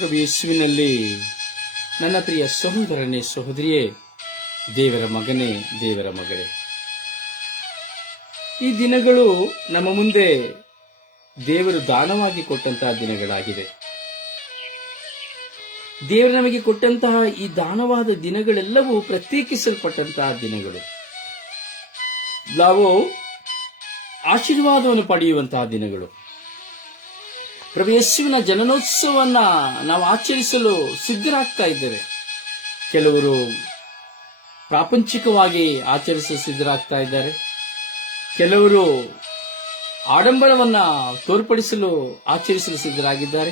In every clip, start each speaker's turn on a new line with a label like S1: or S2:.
S1: ಪ್ರಭು ಯೇಸುವಿನಲ್ಲಿ ನನ್ನ ಪ್ರಿಯ ಸಹೋದರನೇ ಸಹೋದರಿಯೇ, ದೇವರ ಮಗನೇ, ದೇವರ ಮಗಳೇ. ಈ ದಿನಗಳು ನಮ್ಮ ಮುಂದೆ ದೇವರು ದಾನವಾಗಿ ಕೊಟ್ಟಂತಹ ದಿನಗಳಾಗಿದೆ ದೇವರು ನಮಗೆ ಕೊಟ್ಟಂತಹ ಈ ದಾನವಾದ ದಿನಗಳೆಲ್ಲವೂ ಪ್ರತ್ಯೇಕಿಸಲ್ಪಟ್ಟಂತಹ ದಿನಗಳು. ನಾವು ಆಶೀರ್ವಾದವನ್ನು ಪಡೆಯುವಂತಹ ದಿನಗಳು. ಪ್ರಭು ಯೇಸುವಿನ ಜನನೋತ್ಸವವನ್ನ ನಾವು ಆಚರಿಸಲು ಸಿದ್ಧರಾಗ್ತಾ ಇದ್ದೇವೆ. ಕೆಲವರು ಪ್ರಾಪಂಚಿಕವಾಗಿ ಆಚರಿಸಲು ಸಿದ್ಧರಾಗ್ತಾ ಇದ್ದಾರೆ. ಕೆಲವರು ಆಡಂಬರವನ್ನ ತೋರ್ಪಡಿಸಲು ಆಚರಿಸಲು ಸಿದ್ಧರಾಗಿದ್ದಾರೆ.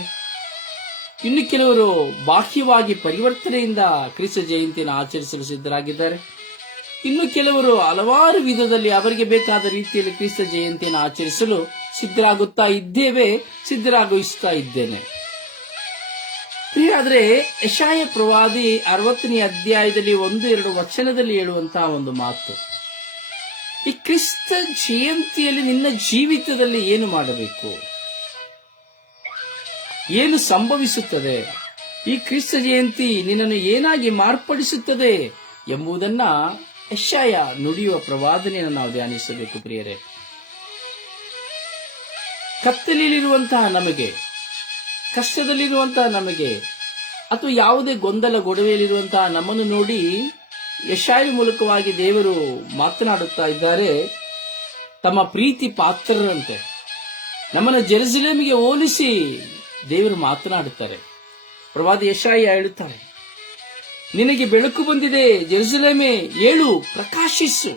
S1: ಇನ್ನು ಕೆಲವರು ಬಾಹ್ಯವಾಗಿ ಪರಿವರ್ತನೆಯಿಂದ ಕ್ರಿಸ್ತ ಜಯಂತಿಯನ್ನು ಆಚರಿಸಲು ಸಿದ್ಧರಾಗಿದ್ದಾರೆ. ಇನ್ನು ಕೆಲವರು ಹಲವಾರು ವಿಧದಲ್ಲಿ ಅವರಿಗೆ ಬೇಕಾದ ರೀತಿಯಲ್ಲಿ ಕ್ರಿಸ್ತ ಜಯಂತಿಯನ್ನು ಆಚರಿಸಲು ಸಿದ್ಧರಾಗುತ್ತಾ ಇದ್ದೇವೆ ಸಿದ್ಧರಾಗಿಸ್ತಾ ಇದ್ದೇನೆ. ಪ್ರಿಯಾದ್ರೆ ಯಶಾಯ ಪ್ರವಾದಿ ಅರವತ್ತನೇ ಅಧ್ಯಾಯದಲ್ಲಿ ಒಂದು, ಎರಡು ವಚನದಲ್ಲಿ ಹೇಳುವಂತಹ ಒಂದು ಮಾತು. ಈ ಕ್ರಿಸ್ತ ಜಯಂತಿಯಲ್ಲಿ ನಿನ್ನ ಜೀವಿತದಲ್ಲಿ ಏನು ಮಾಡಬೇಕು? ಏನು ಸಂಭವಿಸುತ್ತದೆ? ಈ ಕ್ರಿಸ್ತ ಜಯಂತಿ ನಿನ್ನನ್ನು ಏನಾಗಿ ಮಾರ್ಪಡಿಸುತ್ತದೆ ಎಂಬುದನ್ನ ಯಶಾಯ ನುಡಿಯುವ ಪ್ರವಾದನೆಯನ್ನು ನಾವು ಧ್ಯಾನಿಸಬೇಕು ಪ್ರಿಯರೇ. ಕತ್ತಲೆಯಲ್ಲಿರುವಂತಹ ನಮಗೆ, ಕಷ್ಟದಲ್ಲಿರುವಂತಹ ನಮಗೆ, ಅಥವಾ ಯಾವುದೇ ಗೊಂದಲ ಗೊಡವೆಯಲ್ಲಿರುವಂತಹ ನಮ್ಮನ್ನು ನೋಡಿ ಯಶಾಯಿ ಮೂಲಕವಾಗಿ ದೇವರು ಮಾತನಾಡುತ್ತಾ ಇದ್ದಾರೆ. ತಮ್ಮ ಪ್ರೀತಿ ಪಾತ್ರರಂತೆ, ನಮ್ಮನ್ನು ಜೆರುಸಲೇಮಿಗೆ ಹೋಲಿಸಿ ದೇವರು ಮಾತನಾಡುತ್ತಾರೆ. ಪ್ರವಾದಿ ಯಶಾಯಿ ಹೇಳುತ್ತಾರೆ, ನಿನಗೆ ಬೆಳಕು ಬಂದಿದೆ, ಜೆರುಸಲೇಮೆ, ಏಳು ಪ್ರಕಾಶಿಸು.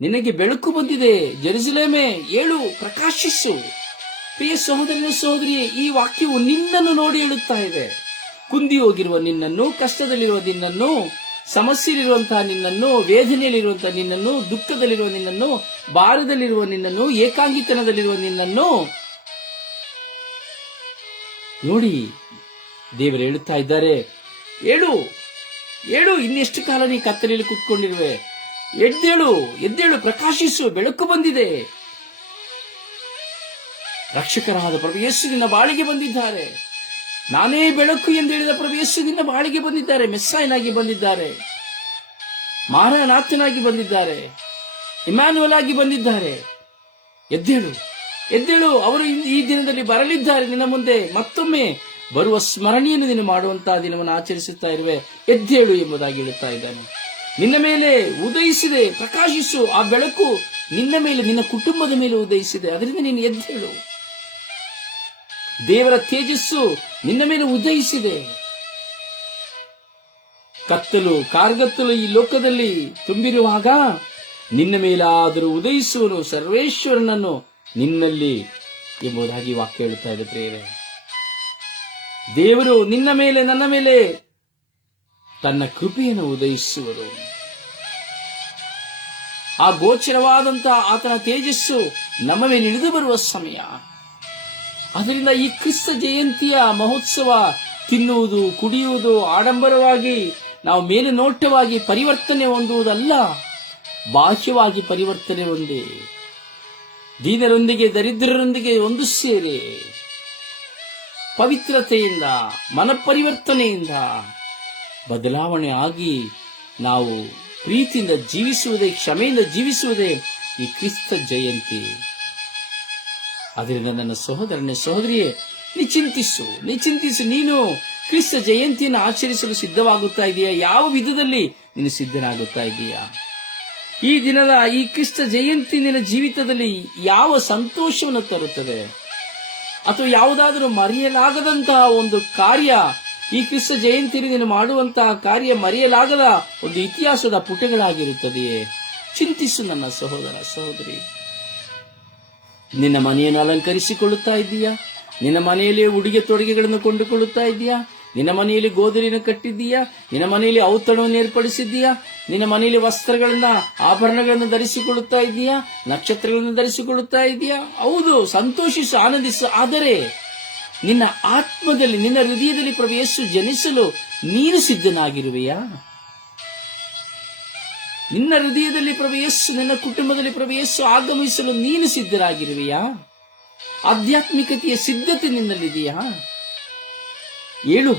S1: ನಿನಗೆ ಬೆಳಕು ಬಂದಿದೆ, ಜೆರುಸಲೇಮೆ, ಏಳು, ಪ್ರಕಾಶಿಸು. ಪ್ರಿಯ ಸಹೋದರನ ಸಹೋದರಿಯೇ, ಈ ವಾಕ್ಯವು ನಿನ್ನನ್ನು ನೋಡಿ ಹೇಳುತ್ತಾ ಇದೆ. ಕುಂದಿ ಹೋಗಿರುವ ನಿನ್ನನ್ನು, ಕಷ್ಟದಲ್ಲಿರುವ ನಿನ್ನನ್ನು, ಸಮಸ್ಯೆಯಲ್ಲಿರುವಂತಹ ನಿನ್ನನ್ನು, ವೇದನೆಯಲ್ಲಿರುವಂತಹ ನಿನ್ನನ್ನು, ದುಃಖದಲ್ಲಿರುವ ನಿನ್ನನ್ನು, ಭಾರದಲ್ಲಿರುವ ನಿನ್ನನ್ನು, ಏಕಾಂಗಿತನದಲ್ಲಿರುವ ನಿನ್ನನ್ನು ನೋಡಿ. ದೇವರು ಹೇಳುತ್ತಾ ಇದ್ದಾರೆ, ಏಳು ಏಳು, ಇನ್ನೆಷ್ಟು ಕಾಲ ನೀ ಕತ್ತಲೆಯಲ್ಲಿ ಕುತ್ಕೊಂಡಿರುವೆ? ಎದ್ದೇಳು ಎದ್ದೇಳು, ಪ್ರಕಾಶಿಸು, ಬೆಳಕು ಬಂದಿದೆ. ರಕ್ಷಕರಾದ ಪ್ರಭು ಯೇಸು ನಿನ್ನ ಬಾಳಿಗೆ ಬಂದಿದ್ದಾರೆ. ನಾನೇ ಬೆಳಕು ಎಂದು ಹೇಳಿದ ಪ್ರಭು ಯೇಸು ನಿನ್ನ ಬಾಳಿಗೆ ಬಂದಿದ್ದಾರೆ, ಮೆಸ್ಸಾಯನಾಗಿ ಬಂದಿದ್ದಾರೆ. ಮಾರನಾಥನಾಗಿ ಬಂದಿದ್ದಾರೆ. ಇಮ್ಯಾನುವಲ್ ಆಗಿ ಬಂದಿದ್ದಾರೆ. ಎದ್ದೇಳು ಎದ್ದೇಳು, ಅವರು ಈ ದಿನದಲ್ಲಿ ಬರಲಿದ್ದಾರೆ ನಿನ್ನ ಮುಂದೆ. ಮತ್ತೊಮ್ಮೆ ಬರುವ ಸ್ಮರಣೆಯನ್ನು ನೀನು ಮಾಡುವಂತಹ ದಿನವನ್ನು ಆಚರಿಸುತ್ತಾ ಇರುವೆ. ಎದ್ದೇಳು ಎಂಬುದಾಗಿ ಹೇಳುತ್ತಾ ಇದ್ದಾನೆ. ನಿನ್ನ ಮೇಲೆ ಉದಯಿಸಿದೆ, ಪ್ರಕಾಶಿಸು. ಆ ಬೆಳಕು ನಿನ್ನ ಮೇಲೆ, ನಿನ್ನ ಕುಟುಂಬದ ಮೇಲೆ ಉದಯಿಸಿದೆ. ಅದರಿಂದ ನೀನು ಎದ್ದೇಳು ದೇವರ ತೇಜಸ್ಸು ನಿನ್ನ ಮೇಲೆ ಉದಯಿಸಿದೆ. ಕತ್ತಲು, ಕಾರ್ಗತ್ತಲು ಈ ಲೋಕದಲ್ಲಿ ತುಂಬಿರುವಾಗ ನಿನ್ನ ಮೇಲಾದರೂ ಉದಯಿಸುವನು, ಸರ್ವೇಶ್ವರನನ್ನು ನಿನ್ನಲ್ಲಿ ಎಂಬುದಾಗಿ ವಾಕ್ಯ ಹೇಳುತ್ತಾ ಇದೆ ಪ್ರೇರೆ ದೇವರು ನಿನ್ನ ಮೇಲೆ, ನನ್ನ ಮೇಲೆ ತನ್ನ ಕೃಪೆಯನ್ನು ಉದಯಿಸುವರು. ಆ ಗೋಚರವಾದಂತಹ ಆತನ ತೇಜಸ್ಸು ನಮ್ಮ ಮೇಲೆ ಬರುವ ಸಮಯ. ಅದರಿಂದ ಈ ಕ್ರಿಸ್ತ ಜಯಂತಿಯ ಮಹೋತ್ಸವ ತಿನ್ನುವುದು, ಕುಡಿಯುವುದು ಆಡಂಬರವಾಗಿ ನಾವು ಮೇಲೆ ನೋಟವಾಗಿ ಪರಿವರ್ತನೆ ಹೊಂದುವುದಲ್ಲ, ಬಾಹ್ಯವಾಗಿ ಪರಿವರ್ತನೆ ಹೊಂದಿ ದೀನರೊಂದಿಗೆ, ದರಿದ್ರರೊಂದಿಗೆ ಒಂದು ಸೇರಿ ಪವಿತ್ರತೆಯಿಂದ, ಮನಪರಿವರ್ತನೆಯಿಂದ ಬದಲಾವಣೆ ಆಗಿ ನಾವು ಪ್ರೀತಿಯಿಂದ ಜೀವಿಸುವುದೇ, ಕ್ಷಮೆಯಿಂದ ಜೀವಿಸುವುದೇ ಈ ಕ್ರಿಸ್ತ ಜಯಂತಿ. ಅದರಿಂದ ನನ್ನ ಸಹೋದರನೇ, ಸಹೋದರಿಯೇ, ನೀ ಚಿಂತಿಸು ನೀ ಚಿಂತಿಸು, ನೀನು ಕ್ರಿಸ್ತ ಜಯಂತಿಯನ್ನು ಆಚರಿಸಲು ಸಿದ್ಧವಾಗುತ್ತಾ ಇದೆಯಾ? ಯಾವ ವಿಧದಲ್ಲಿ ನೀನು ಸಿದ್ಧನಾಗುತ್ತಾ ಇದೆಯಾ? ಈ ದಿನದ ಈ ಕ್ರಿಸ್ತ ಜಯಂತಿ ನಿನ್ನ ಜೀವಿತದಲ್ಲಿ ಯಾವ ಸಂತೋಷವನ್ನು ತರುತ್ತದೆ? ಅಥವಾ ಯಾವುದಾದರೂ ಮರೆಯಲಾಗದಂತಹ ಒಂದು ಕಾರ್ಯ ಈ ಕ್ರಿಸ್ತ ಜಯಂತಿಯಲ್ಲಿ ನೀನು ಮಾಡುವಂತಹ ಕಾರ್ಯ ಮರೆಯಲಾಗದ ಒಂದು ಇತಿಹಾಸದ ಪುಟಗಳಾಗಿರುತ್ತದೆಯೇ? ಚಿಂತಿಸು ನನ್ನ ಸಹೋದರ ಸಹೋದರಿ. ನಿನ್ನ ಮನೆಯನ್ನು ಅಲಂಕರಿಸಿಕೊಳ್ಳುತ್ತಾ ಇದ್ದೀಯಾ? ನಿನ್ನ ಮನೆಯಲ್ಲಿ ಉಡುಗೆ ತೊಡುಗೆಗಳನ್ನು ಕೊಂಡುಕೊಳ್ಳುತ್ತಾ ಇದ್ದೀಯಾ? ನಿನ್ನ ಮನೆಯಲ್ಲಿ ಗೋದಲಿನ ಕಟ್ಟಿದ್ದೀಯಾ? ನಿನ್ನ ಮನೆಯಲ್ಲಿ ಔತಣವನ್ನು ಏರ್ಪಡಿಸಿದ್ದೀಯಾ? ನಿನ್ನ ಮನೆಯಲ್ಲಿ ವಸ್ತ್ರಗಳನ್ನ, ಆಭರಣಗಳನ್ನು ಧರಿಸಿಕೊಳ್ಳುತ್ತಾ ಇದ್ದೀಯಾ? ನಕ್ಷತ್ರಗಳನ್ನು ಧರಿಸಿಕೊಳ್ಳುತ್ತಾ ಇದೆಯಾ ಹೌದು, ಸಂತೋಷಿಸು, ಆನಂದಿಸು, ಆದರೆ ನಿನ್ನ ಆತ್ಮದಲ್ಲಿ, ನಿನ್ನ ಹೃದಯದಲ್ಲಿ ಯೇಸು ಜನಿಸಲು ನೀನು ಸಿದ್ಧನಾಗಿರುವೆಯಾ? ನಿನ್ನ ಹೃದಯದಲ್ಲಿ ಯೇಸು, ನಿನ್ನ ಕುಟುಂಬದಲ್ಲಿ ಯೇಸು ಆಗಮಿಸಲು ನೀನು ಸಿದ್ಧರಾಗಿರುವೆಯಾ? ಆಧ್ಯಾತ್ಮಿಕತೆಯ ಸಿದ್ಧತೆ ನಿನ್ನಲ್ಲಿದೆಯಾ? ಏಳು,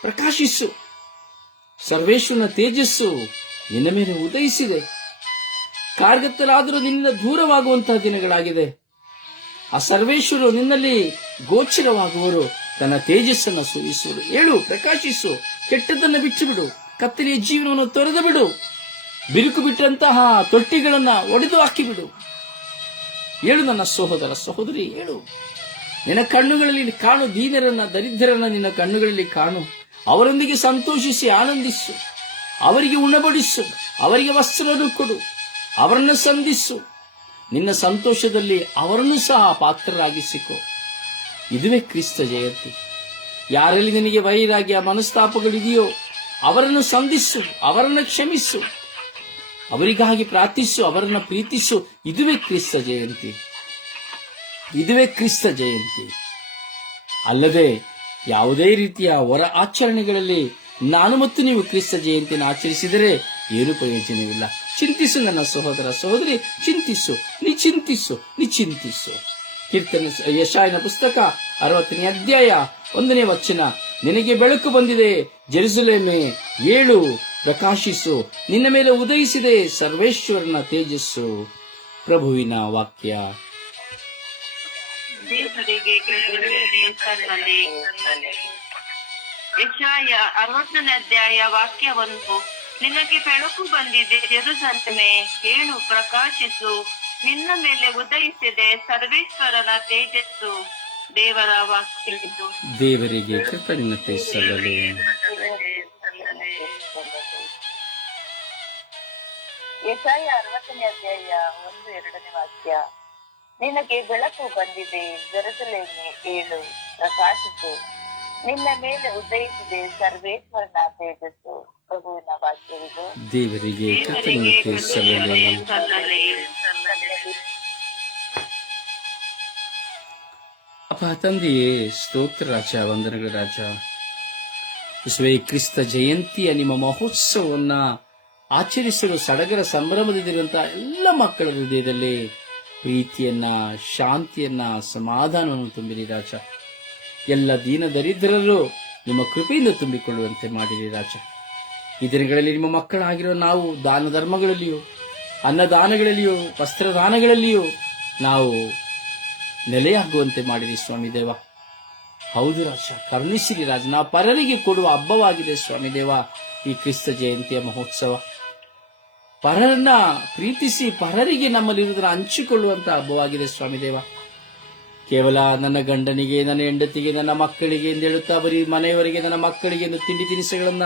S1: ಪ್ರಕಾಶಿಸು. ಸರ್ವೇಶ್ವರನ ತೇಜಸ್ಸು ನಿನ್ನ ಮೇಲೆ ಉದಯಿಸಿದೆ. ಕಾರ್ಗತ್ತಲಾದರೂ ನಿನ್ನ ದೂರವಾಗುವಂತಹ ದಿನಗಳಾಗಿದೆ. ಆ ಸರ್ವೇಶ್ವರು ನಿನ್ನಲ್ಲಿ ಗೋಚರವಾಗುವರು. ತನ್ನ ತೇಜಸ್ಸನ್ನು ಸೂಚಿಸುವರು ಏಳು, ಪ್ರಕಾಶಿಸು. ಕೆಟ್ಟದ್ದನ್ನು ಬಿಟ್ಟು ಬಿಡು ಕತ್ತಲೆಯ ಜೀವನವನ್ನು ತೊರೆದು ಬಿಡು. ಬಿರುಕು ಬಿಟ್ಟಂತಹ ತೊಟ್ಟಿಗಳನ್ನ ಒಡೆದು ಹಾಕಿಬಿಡು. ಏಳು, ನನ್ನ ಸಹೋದರ ಸಹೋದರಿ, ಏಳು. ನಿನ್ನ ಕಣ್ಣುಗಳಲ್ಲಿ ಕಾಣು. ದೀನರನ್ನ, ದರಿದ್ರರನ್ನ ನಿನ್ನ ಕಣ್ಣುಗಳಲ್ಲಿ ಕಾಣು. ಅವರೊಂದಿಗೆ ಸಂತೋಷಿಸಿ ಆನಂದಿಸು. ಅವರಿಗೆ ಉಣಬಡಿಸು. ಅವರಿಗೆ ವಸ್ತ್ರರು ಕೊಡು. ಅವರನ್ನು ಸಂಧಿಸು. ನಿನ್ನ ಸಂತೋಷದಲ್ಲಿ ಅವರನ್ನು ಸಹ ಪಾತ್ರರಾಗಿ ಸಿಕ್ಕು ಇದುವೇ ಕ್ರಿಸ್ತ ಜಯಂತಿ. ಯಾರಲ್ಲಿ ನಿನಗೆ ಆ ಮನಸ್ತಾಪಗಳಿದೆಯೋ, ಅವರನ್ನು ಸಂಧಿಸು, ಅವರನ್ನು ಕ್ಷಮಿಸು. ಅವರಿಗಾಗಿ ಪ್ರಾರ್ಥಿಸು, ಅವರನ್ನು ಪ್ರೀತಿಸು. ಇದುವೇ ಕ್ರಿಸ್ತ ಜಯಂತಿ. ಇದುವೇ ಕ್ರಿಸ್ತ ಜಯಂತಿ. ಅಲ್ಲದೆ ಯಾವುದೇ ರೀತಿಯ ಹೊರ ಆಚರಣೆಗಳಲ್ಲಿ ನಾನು ಮತ್ತು ನೀವು ಕ್ರಿಸ್ತ ಜಯಂತಿಯನ್ನು ಆಚರಿಸಿದರೆ ಏನು ಪ್ರಯೋಜನವಿಲ್ಲ. ಚಿಂತಿಸು ನನ್ನ ಸಹೋದರ ಸಹೋದರಿ, ಚಿಂತಿಸು, ನೀ ಚಿಂತಿಸು ನೀ ಚಿಂತಿಸು. ಕೀರ್ತನ ಯಶಾಯನ ಪುಸ್ತಕ ಅರವತ್ತನೇ ಅಧ್ಯಾಯ ಒಂದನೇ ವಚನ. ನಿನಗೆ ಬೆಳಕು ಬಂದಿದೆ, ಜೆರುಸಲೇಮೆ, ಏಳು, ಪ್ರಕಾಶಿಸು, ನಿನ್ನ ಮೇಲೆ ಉದಯಿಸಿದೆ ಸರ್ವೇಶ್ವರನ ತೇಜಸ್ಸು. ಪ್ರಭುವಿನ ವಾಕ್ಯ.
S2: ಅರವತ್ತನೇ ಅಧ್ಯಾಯ ವಾಕ್ಯವನ್ನು ನಿನಗೆ ಬೆಳಕು ಬಂದಿದೆ ಜರುಸಂತಮೆ ಏಳು ಪ್ರಕಾಶಿಸು? ನಿನ್ನ ಮೇಲೆ ಉದಯಿಸಿದೆ ಸರ್ವೇಶ್ವರನ ತೇಜಸ್ಸು. ದೇವರ ವಾಕ್ಯ ಇದು.
S1: ದೇವರಿಗೆ ಕೃತಜ್ಞತೆ ಸಲ್ಲಲಿ
S2: ಯೆಶಾಯ ಅರವತ್ತನೇ ಅಧ್ಯಾಯ ಒಂದು ಎರಡನೇ ವಾಕ್ಯ. ನಿನಗೆ ಬೆಳಕು ಬಂದಿದೆ ಜರಸಲೇನೆ ಏಳು ಪ್ರಕಾಶಿಸು. ನಿನ್ನ ಮೇಲೆ ಉದಯಿಸಿದೆ ಸರ್ವೇಶ್ವರನ ತೇಜಸ್ಸು ಪ್ರಭುವಿನ ವಾಕ್ಯವಿದು
S1: ದೇವರಿಗೆ ಕೃತಜ್ಞತೆ ಸಲ್ಲಲಿ ಅಪ್ಪ ತಂದೆಯೇ ಸ್ತೋತ್ರ ರಾಜ ವಂದನಗಳ ರಾಜ. ಯೇಸುವೇ ಕ್ರಿಸ್ತ ಜಯಂತಿಯ ನಿಮ್ಮ ಮಹೋತ್ಸವವನ್ನ ಆಚರಿಸಲು ಸಡಗರ ಸಂಭ್ರಮದಿಂದಿರುವಂತಹ ಎಲ್ಲ ಮಕ್ಕಳ ಹೃದಯದಲ್ಲಿ ಪ್ರೀತಿಯನ್ನ ಶಾಂತಿಯನ್ನ ಸಮಾಧಾನವನ್ನು ತುಂಬಿರಿ ರಾಜ. ಎಲ್ಲ ದೀನ ದರಿದ್ರರು ನಿಮ್ಮ ಕೃಪೆಯಿಂದ ತುಂಬಿಕೊಳ್ಳುವಂತೆ ಮಾಡಿರಿ ರಾಜ. ಈ ದಿನಗಳಲ್ಲಿ ನಿಮ್ಮ ಮಕ್ಕಳಾಗಿರುವ ನಾವು ದಾನ ಧರ್ಮಗಳಲ್ಲಿಯೂ, ಅನ್ನದಾನಗಳಲ್ಲಿಯೂ, ವಸ್ತ್ರದಾನಗಳಲ್ಲಿಯೂ ನಾವು ನೆಲೆಯಾಗುವಂತೆ ಮಾಡಿರಿ ಸ್ವಾಮಿ ದೇವ. ಹೌದು ರಾಜ, ಕರುಣಿಸಿರಿ ರಾಜ. ನಾವು ಪರರಿಗೆ ಕೊಡುವ ಹಬ್ಬವಾಗಿದೆ ಸ್ವಾಮಿ ದೇವ, ಈ ಕ್ರಿಸ್ತ ಜಯಂತಿಯ ಮಹೋತ್ಸವ. ಪರರನ್ನ ಪ್ರೀತಿಸಿ ಪರರಿಗೆ ನಮ್ಮಲ್ಲಿರುವುದನ್ನು ಹಂಚಿಕೊಳ್ಳುವಂತಹ ಹಬ್ಬವಾಗಿದೆ ಸ್ವಾಮಿ ದೇವ. ಕೇವಲ ನನ್ನ ಗಂಡನಿಗೆ, ನನ್ನ ಹೆಂಡತಿಗೆ, ನನ್ನ ಮಕ್ಕಳಿಗೆ ಎಂದು ಹೇಳುತ್ತಾ ಬರೀ ಮನೆಯವರಿಗೆ, ನನ್ನ ಮಕ್ಕಳಿಗೆ ಎಂದು ತಿಂಡಿ ತಿನಿಸುಗಳನ್ನ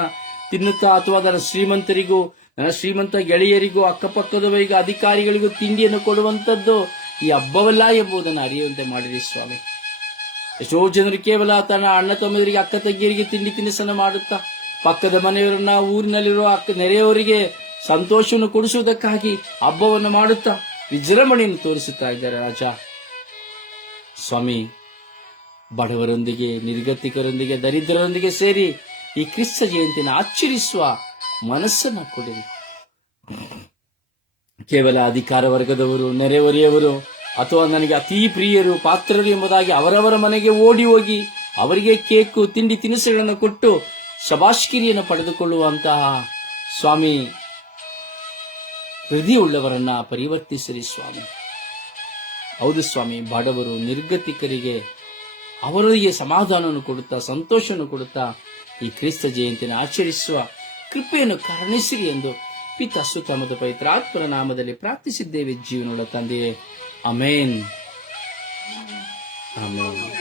S1: ತಿನ್ನುತ್ತಾ ಅಥವಾ ನನ್ನ ಶ್ರೀಮಂತರಿಗೂ, ನನ್ನ ಶ್ರೀಮಂತ ಗೆಳೆಯರಿಗೂ, ಅಕ್ಕಪಕ್ಕದವರಿಗೂ, ಅಧಿಕಾರಿಗಳಿಗೂ ತಿಂಡಿಯನ್ನು ಕೊಡುವಂತದ್ದು ಈ ಹಬ್ಬವಲ್ಲ ಎಂಬುದನ್ನು ಅರಿಯುವಂತೆ ಮಾಡಿರಿ ಸ್ವಾಮಿ. ಎಷ್ಟೋ ಜನರು ಕೇವಲ ತನ್ನ ಅಣ್ಣ ತಮ್ಮದರಿಗೆ, ಅಕ್ಕ ತಂಗಿಯರಿಗೆ ತಿಂಡಿ ತಿನಿಸನ್ನು ಮಾಡುತ್ತಾ, ಪಕ್ಕದ ಮನೆಯವರನ್ನ, ಊರಿನಲ್ಲಿರುವ ಅಕ್ಕ ನೆರೆಯವರಿಗೆ ಸಂತೋಷವನ್ನು ಕೊಡಿಸುವುದಕ್ಕಾಗಿ ಹಬ್ಬವನ್ನು ಮಾಡುತ್ತಾ ವಿಜೃಂಭಣೆಯನ್ನು ತೋರಿಸುತ್ತಾ ಇದ್ದಾರೆ ರಾಜ. ಸ್ವಾಮಿ, ಬಡವರೊಂದಿಗೆ, ನಿರ್ಗತಿಕರೊಂದಿಗೆ, ದರಿದ್ರರೊಂದಿಗೆ ಸೇರಿ ಈ ಕ್ರಿಸ್ತ ಜಯಂತಿನ ಆಚರಿಸುವ ಮನಸ್ಸನ್ನ ಕೊಡಿರಿ ಕೇವಲ ಅಧಿಕಾರ ವರ್ಗದವರು, ನೆರೆಹೊರೆಯವರು, ಅಥವಾ ನನಗೆ ಅತಿ ಪ್ರಿಯರು, ಪಾತ್ರರು ಎಂಬುದಾಗಿ ಅವರವರ ಮನೆಗೆ ಓಡಿ ಹೋಗಿ ಅವರಿಗೆ ಕೇಕು, ತಿಂಡಿ, ತಿನಿಸುಗಳನ್ನು ಕೊಟ್ಟು ಶಬಾಷ್ಕಿರಿಯನ್ನು ಪಡೆದುಕೊಳ್ಳುವಂತಹ ಸ್ವಾಮಿ, ಹೃದಯವುಳ್ಳವರನ್ನ ಪರಿವರ್ತಿಸಿರಿ ಸ್ವಾಮಿ. ಹೌದು ಸ್ವಾಮಿ, ಬಡವರು ನಿರ್ಗತಿಕರಿಗೆ ಅವರಿಗೆ ಸಮಾಧಾನವನ್ನು ಕೊಡುತ್ತಾ, ಸಂತೋಷವನ್ನು ಕೊಡುತ್ತಾ ಈ ಕ್ರಿಸ್ತ ಜಯಂತಿಯನ್ನು ಆಚರಿಸುವ ಕೃಪೆಯನ್ನು ಕರುಣಿಸಿರಿ ಎಂದು ಪಿತ ಸುತ ಮತ್ತು ಪವಿತ್ರಾತ್ಮರ ನಾಮದಲ್ಲಿ ಪ್ರಾರ್ಥಿಸಿದ್ದೇವೆ. ಜೀವನದ ತಂದೆಯೇ ಅಮೇನ್ ಆಮೇನ್.